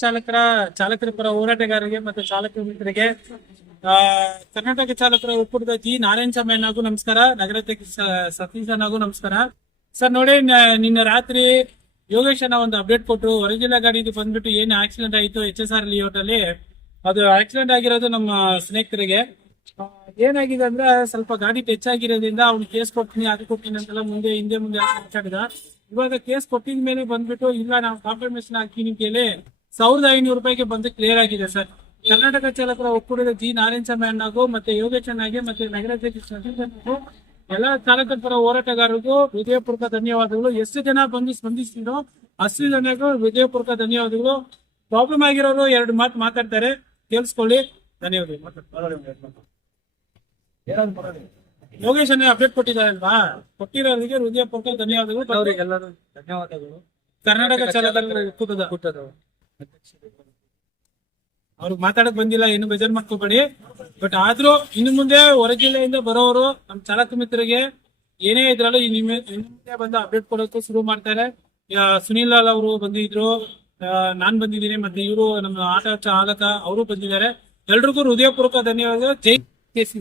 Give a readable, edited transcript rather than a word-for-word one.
ಚಾಲಕರ ಪರ ಹೋರಾಟಗಾರರಿಗೆ ಮತ್ತು ಚಾಲಕ ಮಿತ್ರರಿಗೆ ಕರ್ನಾಟಕ ಚಾಲಕರ ಒಕ್ಕೂಟದ ಜಿ ನಾರಾಯಣ ಸ್ವಾಮಿ ಅನ್ನಾಗೂ ನಮಸ್ಕಾರ, ನಗರಾಧ್ಯಕ್ಷ ಸತೀಶ್ ಅನ್ನಾಗೂ ನಮಸ್ಕಾರ. ಸರ್ ನೋಡಿ, ನಿನ್ನೆ ರಾತ್ರಿ ಯೋಗೇಶ್ ಅನ್ನ ಒಂದು ಅಪ್ಡೇಟ್ ಕೊಟ್ಟರು. ಹೊರಜಿಲ್ಲಾ ಗಾಡಿ ಬಂದ್ಬಿಟ್ಟು ಏನು ಆಕ್ಸಿಡೆಂಟ್ ಆಯಿತು HSR ಲೇಔಟ್ ಅಲ್ಲಿ, ಅದು ಆಕ್ಸಿಡೆಂಟ್ ಆಗಿರೋದು ನಮ್ಮ ಸ್ನೇಹಿತರಿಗೆ. ಏನಾಗಿದೆ ಅಂದ್ರೆ ಸ್ವಲ್ಪ ಗಾಡಿ ಟಚ್ ಆಗಿರೋದ್ರಿಂದ ಅವ್ನು ಕೇಸ್ ಕೊಡ್ತೀನಿ ಅದು ಕೊಡ್ತೀನಿ ಅಂತೆಲ್ಲ ಹಿಂದೆ ಮುಂದೆ ಮಾತಾಡಿದ. ಇವಾಗ ಕೇಸ್ ಕೊಟ್ಟಿದ ಮೇಲೆ ಬಂದ್ಬಿಟ್ಟು ಇಲ್ಲ ನಾವು ಕಾಂಪ್ರಮೈಸೇಷನ್ ಹಾಕ್ತೀನಿ ಅಂತ ಹೇಳಿ 1500 ರೂಪಾಯಿಗೆ ಬಂದು ಕ್ಲಿಯರ್ ಆಗಿದೆ. ಸರ್, ಕರ್ನಾಟಕ ಚಾಲಕರ ಒಕ್ಕೂಟದ ಜಿ ನಾರಾಯಣ ಸ್ವಾಮಿ ಅಣ್ಣಾಗೂ ಮತ್ತೆ ಯೋಗೇಶ್ ಅಣ್ಣಾಗೆ ಮತ್ತೆ ನಗರಾಧ್ಯಕ್ಷ ಎಲ್ಲ ಚಾಲಕರ ಪರ ಹೋರಾಟಗಾರರಿಗೂ ಹೃದಯಪೂರ್ವಕ ಧನ್ಯವಾದಗಳು. ಎಷ್ಟು ಜನ ಬಂದು ಸ್ಪಂದಿಸಿದ್ರು ಅಷ್ಟು ಜನಗೂ ಹೃದಯಪೂರ್ವಕ ಧನ್ಯವಾದಗಳು. ಪ್ರಾಬ್ಲಮ್ ಆಗಿರೋರು 2 ಮಾತು ಮಾತಾಡ್ತಾರೆ, ಕೇಳಿಸ್ಕೊಳ್ಳಿ. ಧನ್ಯವಾದಗಳು. ಯೋಗೇಶ್ ಅನ್ನ ಅಪ್ಡೇಟ್ ಕೊಟ್ಟಿದ್ದಾರಲ್ವಾ, ಕೊಟ್ಟಿರೋರಿಗೆ ಹೃದಯಪೂರ್ವಕ ಧನ್ಯವಾದಗಳು. ಎಲ್ಲರೂ ಧನ್ಯವಾದಗಳು. ಕರ್ನಾಟಕ ಚಾಲಕರ ಒಕ್ಕೂಟದ ಅವ್ರಿಗೆ ಮಾತಾಡಕ್ ಬಂದಿಲ್ಲ, ಏನು ಬೇಜಾರ್ ಮಾಡ್ಕೋಬೇಡಿ. ಬಟ್ ಆದ್ರೂ ಇನ್ನು ಮುಂದೆ ಹೊರ ಜಿಲ್ಲೆಯಿಂದ ಬರೋರು ನಮ್ಮ ಚಾಲಕ ಮಿತ್ರರಿಗೆ ಏನೇ ಇದ್ರಲ್ಲೂ ಇನ್ನು ಮುಂದೆ ಬಂದು ಅಪ್ಡೇಟ್ ಕೊಡೋಕೆ ಶುರು ಮಾಡ್ತಾರೆ. ಸುನೀಲ್ ಲಾಲ್ ಅವರು ಬಂದಿದ್ರು, ನಾನ್ ಬಂದಿದ್ದೀನಿ, ಮತ್ತೆ ಇವರು ನಮ್ಮ ಆಟೋ ಚಾಲಕ ಅವರು ಬಂದಿದ್ದಾರೆ. ಎಲ್ರಿಗೂ ಹೃದಯಪೂರ್ವಕ ಧನ್ಯವಾದ. ಜೈ ಕೆ ಸಿ.